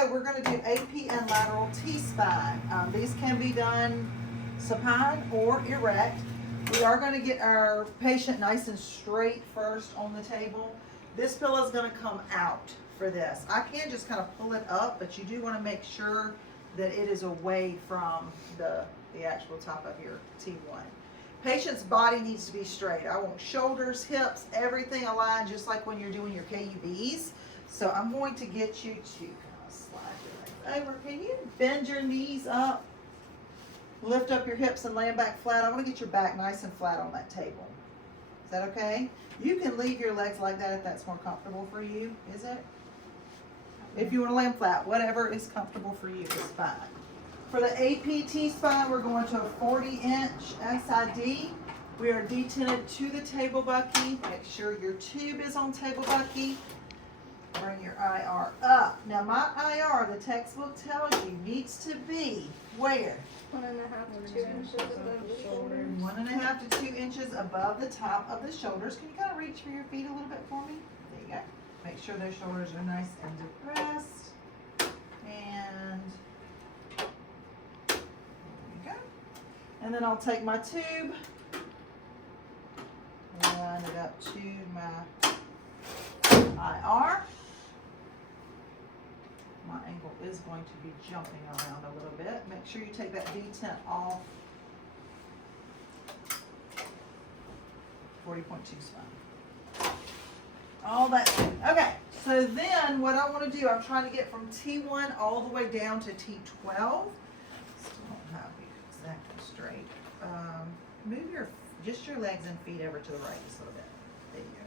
So we're going to do AP and lateral T-spine. These can be done supine or erect. We are going to get our patient nice and straight first on the table. This pillow is going to come out for this. I can just kind of pull it up, but you do want to make sure that it is away from the actual top of your T1. Patient's body needs to be straight. I want shoulders, hips, everything aligned, just like when you're doing your KUBs. So I'm going to get you to kind of slide your legs over. Can you bend your knees up? Lift up your hips and lay them back flat. I want to get your back nice and flat on that table. Is that okay? You can leave your legs like that if that's more comfortable for you, is it? If you want to lay them flat, whatever is comfortable for you is fine. For the APT spine, we're going to a 40-inch SID. We are detented to the table bucky. Make sure your tube is on table bucky. Bring your IR up. Now my IR, the textbook tells you, needs to be where? 1.5 to 2 inches above the shoulder. 1.5 to 2 inches above the top of the shoulders. Can you kind of reach for your feet a little bit for me? There you go. Make sure those shoulders are nice and depressed. And there you go. And then I'll take my tube, line it up to my IR. My ankle is going to be jumping around a little bit. Make sure you take that detent off. 40.2 spine. All that. Okay, so then what I want to do, I'm trying to get from T1 all the way down to T12. Still don't have you exactly straight. Move just your legs and feet over to the right just a little bit. There you go.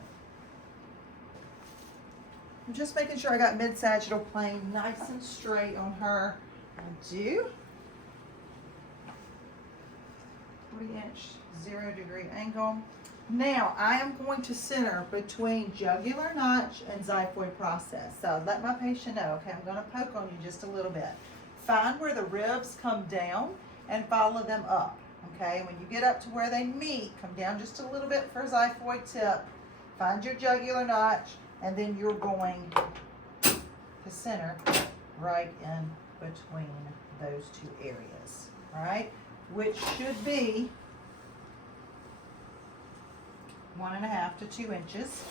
I'm just making sure I got mid-sagittal plane nice and straight on her. I do. 40-inch, 0-degree angle. Now, I am going to center between jugular notch and xiphoid process. So let my patient know, okay, I'm going to poke on you just a little bit. Find where the ribs come down and follow them up, okay? When you get up to where they meet, come down just a little bit for xiphoid tip. Find your jugular notch, and then you're going to center right in between those two areas, all right? Which should be 1.5 to 2 inches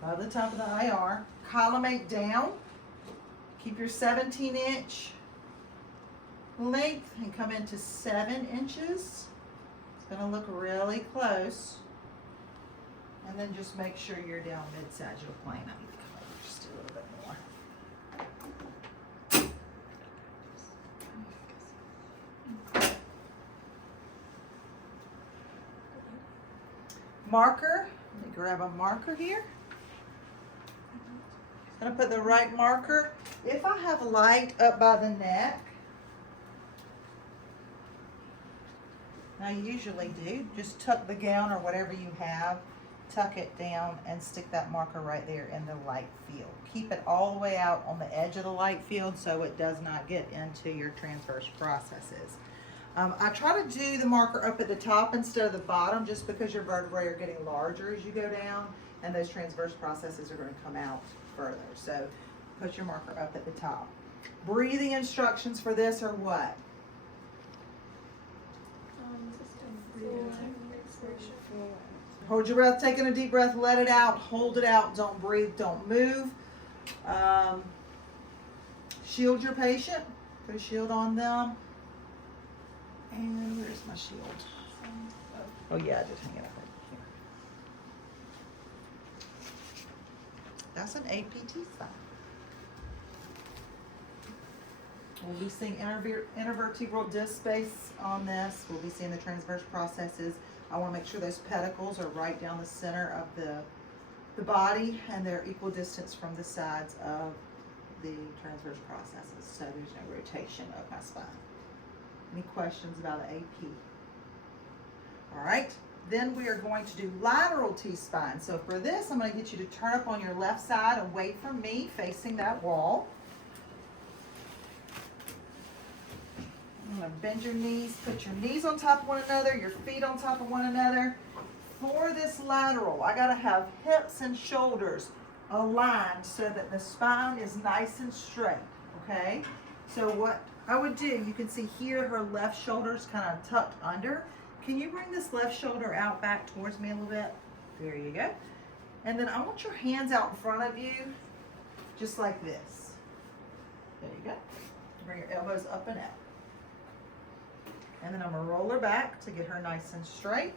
by the top of the IR. Collimate down. Keep your 17-inch length and come into 7 inches. It's going to look really close. And then just make sure you're down mid-sagittal plane. I need to come over just a little bit more. Marker. Let me grab a marker here. I'm going to put the right marker. If I have light up by the neck, I usually do, just tuck the gown or whatever you have, tuck it down and stick that marker right there in the light field. Keep it all the way out on the edge of the light field so it does not get into your transverse processes. I try to do the marker up at the top instead of the bottom just because your vertebrae are getting larger as you go down and those transverse processes are going to come out further. So put your marker up at the top. Breathing instructions for this are what? Hold your breath, taking a deep breath, let it out, hold it out, don't breathe, don't move. Shield your patient, put a shield on them. And where's my shield? Oh yeah, I just hang it up right here. That's an APT spine. We'll be seeing intervertebral disc space on this. We'll be seeing the transverse processes. I want to make sure those pedicles are right down the center of the body and they're equal distance from the sides of the transverse processes, so there's no rotation of my spine. Any questions about the AP? All right, then we are going to do lateral T-spine. So for this, I'm going to get you to turn up on your left side away from me, facing that wall. I'm going to bend your knees, put your knees on top of one another, your feet on top of one another. For this lateral, I got to have hips and shoulders aligned so that the spine is nice and straight, okay? So what I would do, you can see here her left shoulder's kind of tucked under. Can you bring this left shoulder out back towards me a little bit? There you go. And then I want your hands out in front of you, just like this. There you go. Bring your elbows up and out. And then I'm gonna roll her back to get her nice and straight.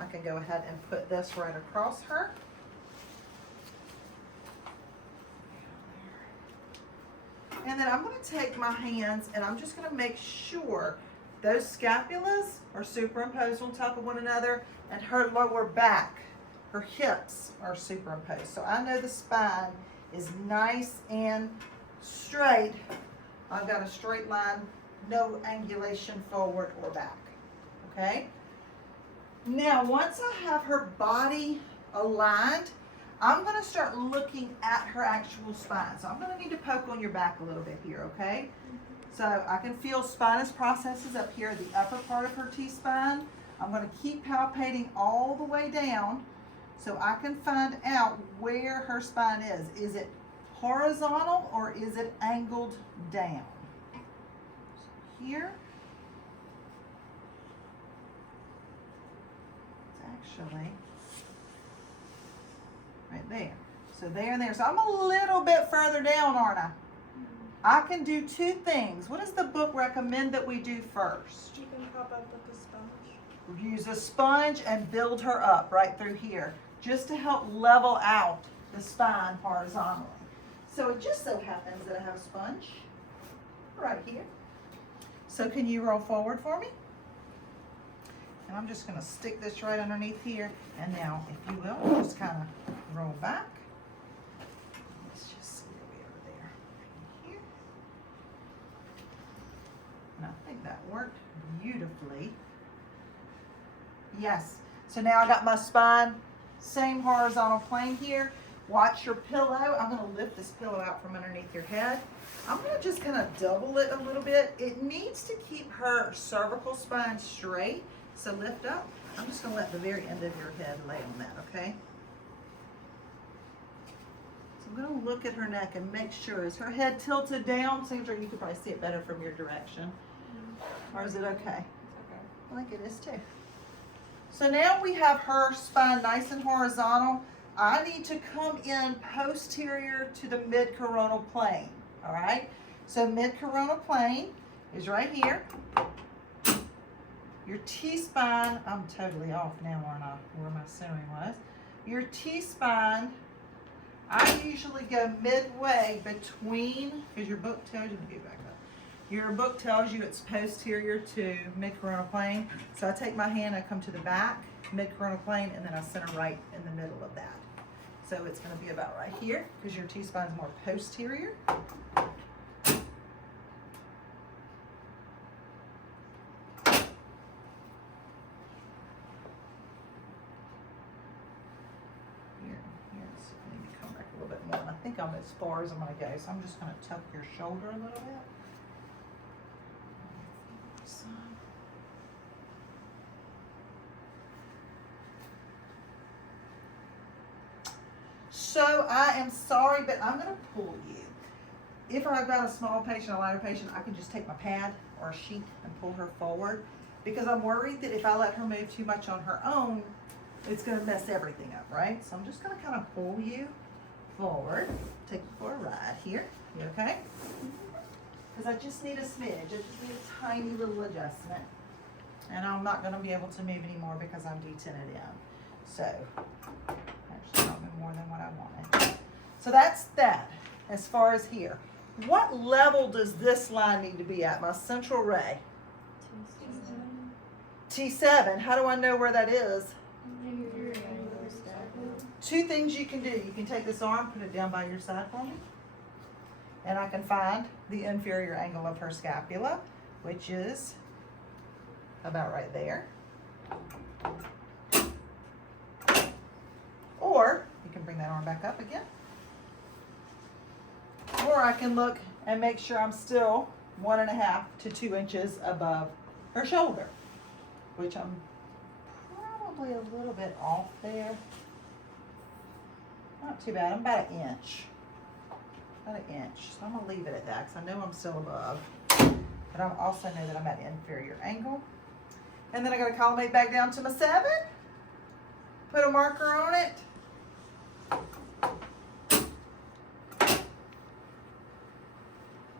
I can go ahead and put this right across her. And then I'm going to take my hands and I'm just going to make sure those scapulas are superimposed on top of one another and her lower back, her hips are superimposed. So I know the spine is nice and straight. I've got a straight line, no angulation forward or back. Okay? Now, once I have her body aligned, I'm going to start looking at her actual spine. So I'm going to need to poke on your back a little bit here, okay? So I can feel spinous processes up here, the upper part of her T-spine. I'm going to keep palpating all the way down so I can find out where her spine is. Is it horizontal or is it angled down? So here, it's actually right there. So there and there. So I'm a little bit further down, aren't I? I can do two things. What does the book recommend that we do first? You can pop up with a sponge. Use a sponge and build her up right through here, just to help level out the spine horizontally. So it just so happens that I have a sponge right here. So can you roll forward for me? And I'm just going to stick this right underneath here. And now, if you will, just kind of roll back. Let's just see where we are there. Here. And I think that worked beautifully. Yes. So now I got my spine, same horizontal plane here. Watch your pillow. I'm going to lift this pillow out from underneath your head. I'm going to just kind of double it a little bit. It needs to keep her cervical spine straight. So lift up. I'm just going to let the very end of your head lay on that, okay? So I'm going to look at her neck and make sure. Is her head tilted down? Sandra, you could probably see it better from your direction. Or is it okay? It's okay. I think it is too. So now we have her spine nice and horizontal. I need to come in posterior to the mid-coronal plane, all right? So mid-coronal plane is right here. Your T-spine, I'm totally off now, aren't I, where my centering was. Your T-spine, I usually go midway between, because your book tells you, let me get back up. Your book tells you it's posterior to mid-coronal plane. So I take my hand, I come to the back, mid-coronal plane, and then I center right in the middle of that. So it's going to be about right here, because your T-spine is more posterior. I think I'm as far as I'm going to go, so I'm just going to tuck your shoulder a little bit. So I am sorry, but I'm going to pull you. If I've got a small patient, a lighter patient, I can just take my pad or a sheet and pull her forward, because I'm worried that if I let her move too much on her own, it's going to mess everything up, right? So I'm just going to kind of pull you forward, take you for a ride here. You okay? Because I just need a smidge. I just need a tiny little adjustment. And I'm not going to be able to move anymore because I'm detented in. So, actually not move more than what I wanted. So that's that as far as here. What level does this line need to be at? My central ray? T7. How do I know where that is? Two things you can do. You can take this arm, put it down by your side for me. And I can find the inferior angle of her scapula, which is about right there. Or, you can bring that arm back up again. Or I can look and make sure I'm still 1.5 to 2 inches above her shoulder, which I'm probably a little bit off there. Not too bad, I'm about 1 inch. about an inch. So I'm gonna leave it at that because I know I'm still above. But I also know that I'm at inferior angle. And then I gotta collimate back down to my 7. Put a marker on it.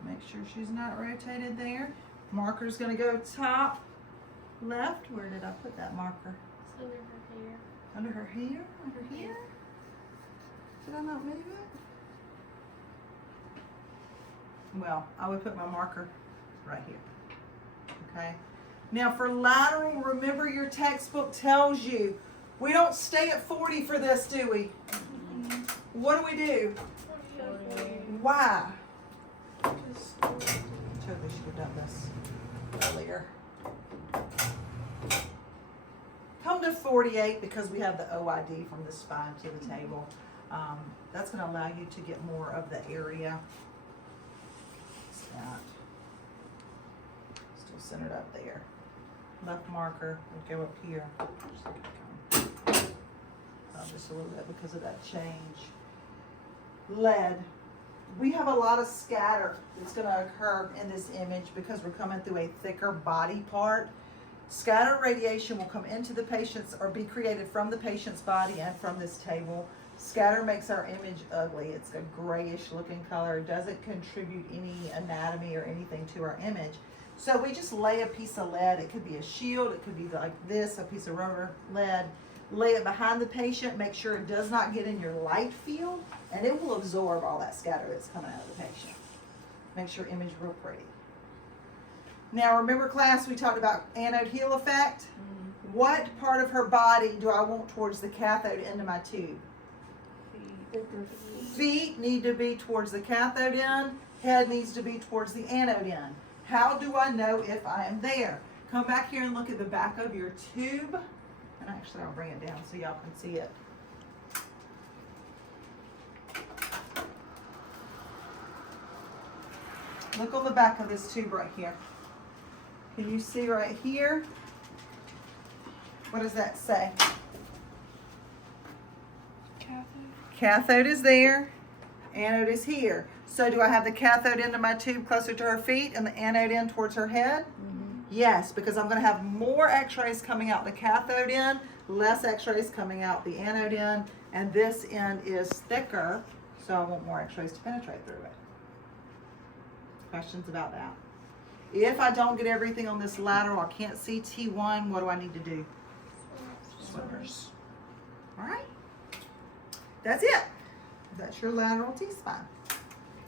Make sure she's not rotated there. Marker's gonna go top left. Where did I put that marker? It's under her hair. Under her hair? Under here? Did I not move it? Well, I would put my marker right here. Okay. Now for lateral, remember your textbook tells you we don't stay at 40 for this, do we? What do we do? Why? Totally should have done this earlier. Come to 48 because we have the OID from the spine to the table. That's going to allow you to get more of the area. What's that? Still centered up there. Left marker would go up here. Just a little bit because of that change. Lead. We have a lot of scatter that's going to occur in this image because we're coming through a thicker body part. Scatter radiation will come into the patient's or be created from the patient's body and from this table. Scatter makes our image ugly. It's a grayish looking color. It doesn't contribute any anatomy or anything to our image. So we just lay a piece of lead. It could be a shield. It could be like this, a piece of rubber lead. Lay it behind the patient. Make sure it does not get in your light field, and it will absorb all that scatter that's coming out of the patient. Makes your image real pretty. Now remember class, we talked about anode heel effect. What part of her body do I want towards the cathode end of my tube? Feet need to be towards the cathode end. Head needs to be towards the anode end. How do I know if I am there? Come back here and look at the back of your tube. And actually, I'll bring it down so y'all can see it. Look on the back of this tube right here. Can you see right here? What does that say? Cathode. Cathode is there. Anode is here. So do I have the cathode end of my tube closer to her feet and the anode end towards her head? Yes, because I'm going to have more x-rays coming out the cathode end, less x-rays coming out the anode end, and this end is thicker, so I want more x-rays to penetrate through it. Questions about that? If I don't get everything on this lateral, I can't see T1, what do I need to do? Swimmers. All right. That's it. That's your lateral T-spine.